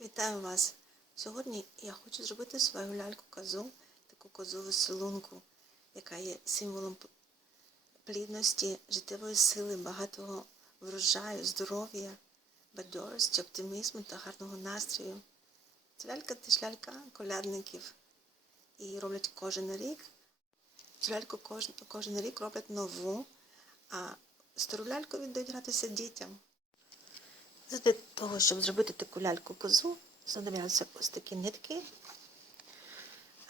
Вітаю вас! Сьогодні я хочу зробити свою ляльку-козу, таку козу веселунку, яка є символом плідності, життєвої сили, багатого врожаю, здоров'я, бадьорості, оптимізму та гарного настрою. Ця лялька теж лялька колядників. І роблять кожен рік. Цю ляльку кожен, кожен рік роблять нову, а стару ляльку віддають гратися дітям. Для того, щоб зробити таку ляльку-козу, знадобляться ось такі нитки,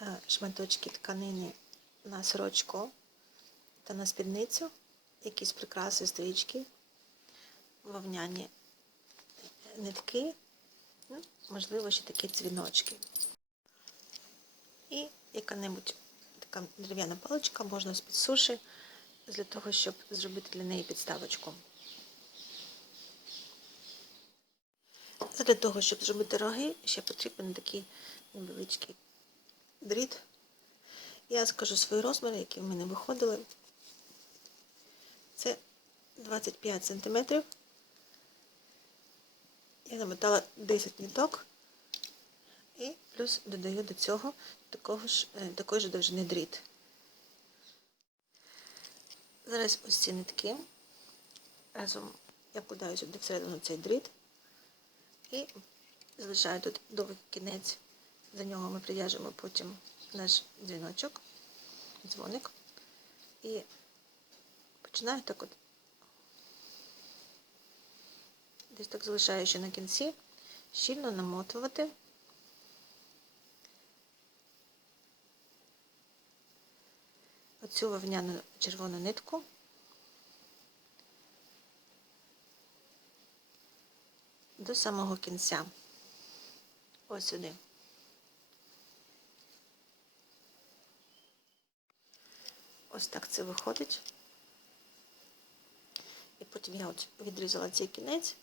е, шматочки тканини на сорочку та на спідницю, якісь прикраси, стрічки, вовняні нитки, ну, можливо, ще такі цвіночки. І яка-небудь така дерев'яна паличка можна з-під суші, для того, щоб зробити для неї підставочку. Для того, щоб зробити роги, ще потрібен такий невеличкий дріт. Я скажу свої розміри, які в мене виходили. Це 25 см. Я намотала 10 ниток і плюс додаю до цього такого ж, е, такої ж довжини дріт. Зараз ось ці нитки. Разом я вкладаю сюди всередину цей дріт. І залишаю тут довгий кінець. За нього ми прив'яжемо потім наш дзвіночок, дзвоник. І починаю так от. Десь так залишаю ще на кінці, щільно намотувати. Оцю вовняну червону нитку. До самого кінця. Ось сюди. Ось так це виходить. І потім я от відрізала цей кінець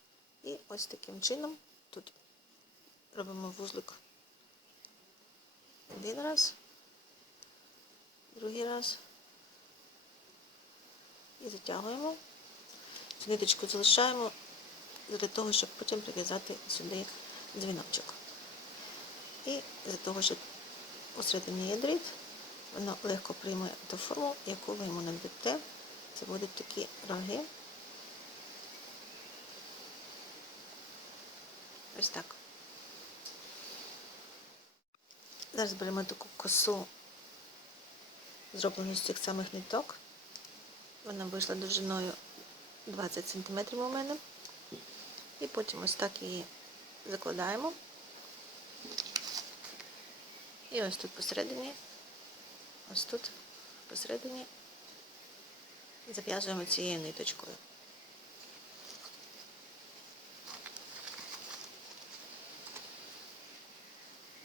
і ось таким чином тут робимо вузлик один раз, другий раз і затягуємо. Цю ниточку залишаємо для того, щоб потім прив'язати сюди дзвіночок. І для того, щоб посередині є воно легко прийме ту форму, яку ви йому надбите. Це будуть такі роги. Ось так. Зараз беремо таку косу, зроблену з цих самих ниток. Вона вийшла довжиною 20 см у мене. І потім ось так її закладаємо. І ось тут посередині, ось тут посередині зав'язуємо цією ниточкою.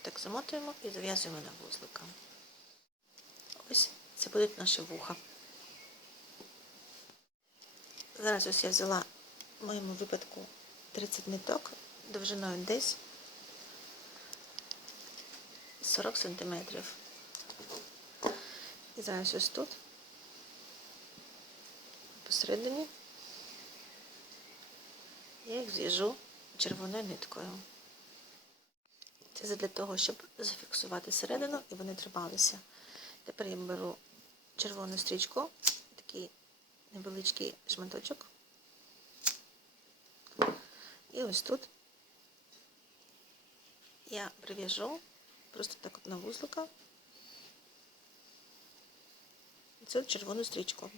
Так замотуємо і зав'язуємо на вузлика. Ось це будуть наші вуха. Зараз ось я взяла в моєму випадку 30 ниток довжиною десь 40 сантиметрів. І зараз ось тут, посередині, я їх зв'яжу червоною ниткою. Це для того, щоб зафіксувати середину і вони трималися. Тепер я беру червону стрічку, такий невеличкий шматочок. І ось тут я прив'яжу просто так от на вузлика цю червону стрічку.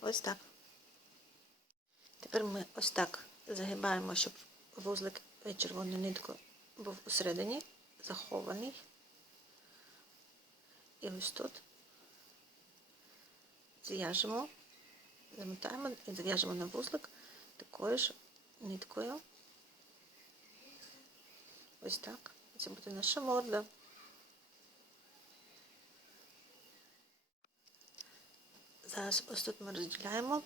Ось так. Тепер ми ось так загибаємо, щоб вузлик від червоної нитки був усередині, захований. І ось тут зв'яжемо, замотаємо і зав'яжемо на вузлик такою ж ниткою. Ось так. Це буде наша морда. Зараз ось тут ми розділяємо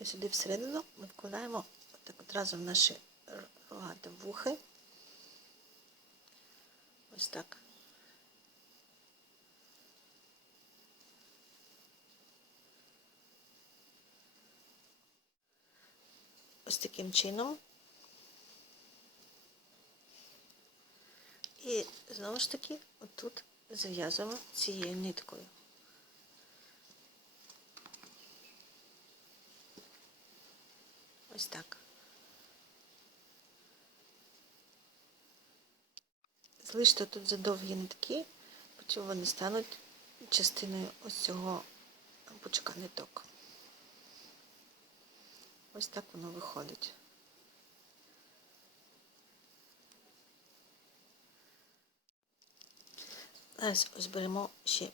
і сюди всередину ми вкладаємо так от разом наші рогаті вухи. Ось так. Ось таким чином. І знову ж таки, отут зав'язуємо цією ниткою. Ось так. Залиште тут задовгі нитки, потім вони стануть частиною ось цього пучка ниток. Ось так воно виходить. Зараз ось беремо ще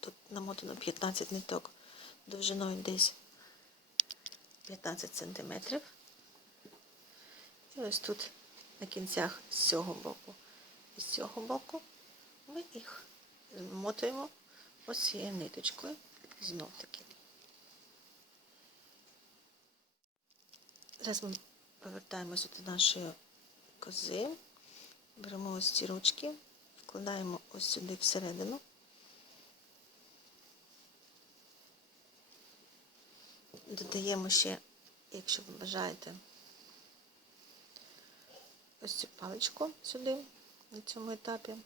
тут намотано 15 ниток довжиною десь 15 сантиметрів. І ось тут на кінцях з цього боку і з цього боку ми їх змотуємо ось цією ниточкою знов таки. Зараз ми повертаємося до нашої кози, беремо ось ці ручки, вкладаємо ось сюди всередину. Додаємо ще, якщо ви бажаєте, ось цю паличку сюди, на цьому етапі.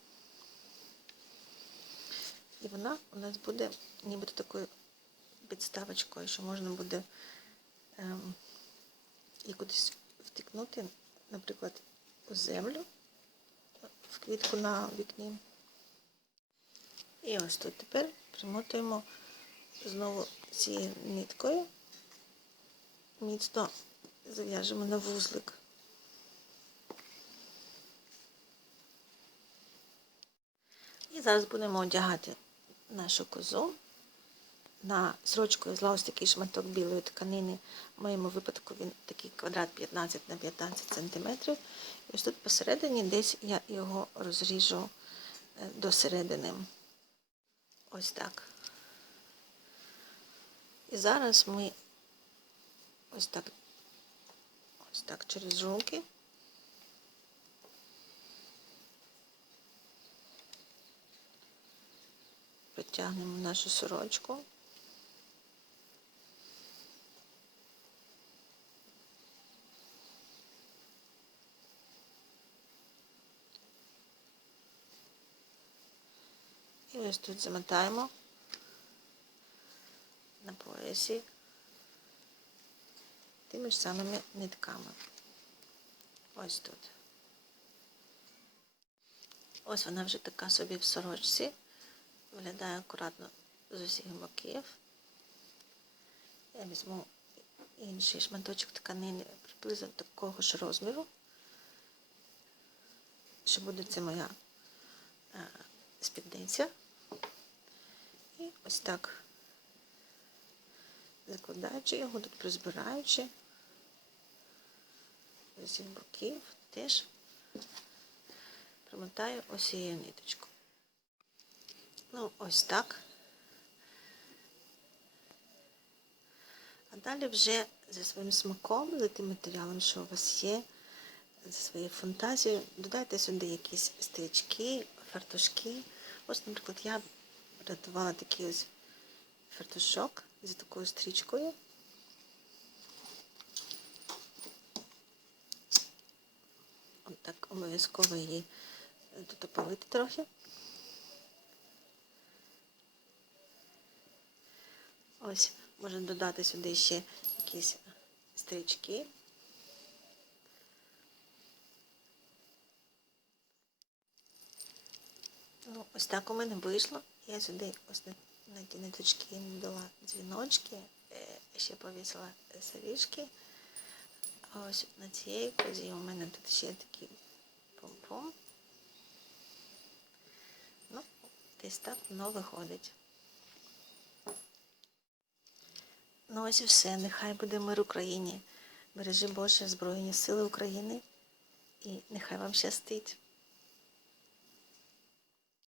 І вона у нас буде нібито такою підставочкою, що можна буде ем, і кудись втикнути, наприклад, у землю, в квітку на вікні. І ось тут тепер примотуємо знову цією ниткою, міцно зав'яжемо на вузлик. І зараз будемо одягати нашу козу. На сорочку я зла ось такий шматок білої тканини. В моєму випадку він такий квадрат 15 на 15 см. І ось тут посередині десь я його розріжу е, до середини. Ось так. І зараз ми ось так, ось так через руки. Притягнемо нашу сорочку. І ось тут замотаємо на поясі тими ж самими нитками. Ось тут. Ось вона вже така собі в сорочці. Виглядає акуратно з усіх боків. Я візьму інший шматочок тканини приблизно такого ж розміру, що буде це моя е, спідниця. І ось так, закладаючи його, тут призбираючи з боків, теж примотаю ось цією ниточкою. Ну, ось так. А далі вже за своїм смаком, за тим матеріалом, що у вас є, за своєю фантазією, додайте сюди якісь стрічки, фартушки. Ось, наприклад, я приготувала такий ось фартушок з такою стрічкою. От так обов'язково її тут опалити трохи. Ось, можна додати сюди ще якісь стрічки. Ось так у мене вийшло. Я сюди ось на, ті ниточки додала дзвіночки, е, ще повісила соріжки. А ось на цієї козі у мене тут ще такий помпом. Ну, десь так воно виходить. Ну ось і все. Нехай буде мир Україні. Бережи Боже Збройні Сили України і нехай вам щастить.